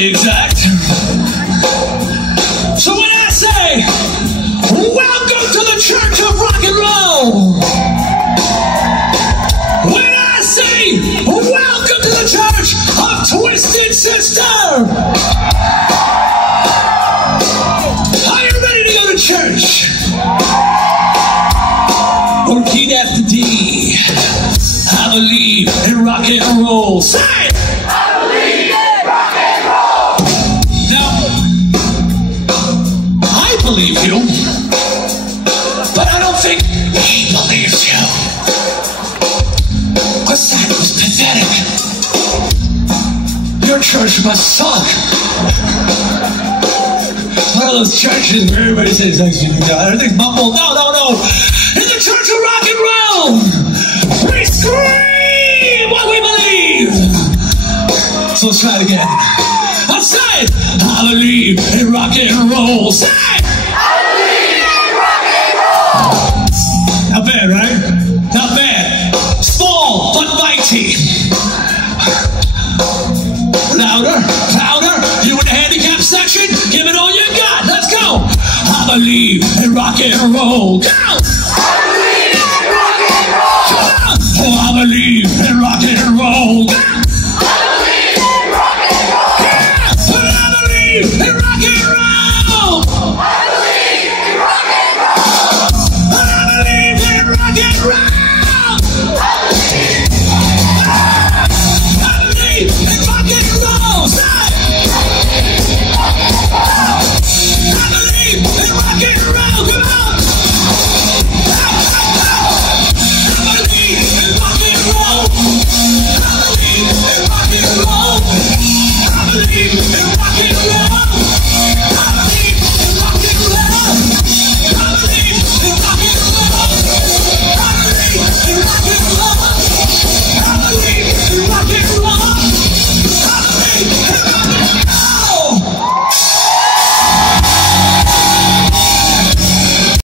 be exact. So when I say, welcome to the Church of Rock and Roll, when I say, welcome to the Church of Twisted Sister, are you ready to go to church? Repeat after D. I believe in rock and roll. Say it! I believe in rock and roll. Now, I believe you, but I don't think he believes you. Because that was pathetic. Your church must suck. One of those churches where everybody says, thanks you, God. Everything's mumbled. No. In the Church of Rock and Roll, we scream what we believe. So let's try it again. Let's say it. I believe in rock and roll. Say it. I believe in rock and roll. Not bad, right? Not bad. Small but mighty. Louder. You in the handicap section? Give it all you got. Let's go. I believe in rock and roll. Go. I believe in rock and roll. Come on. Oh, I believe in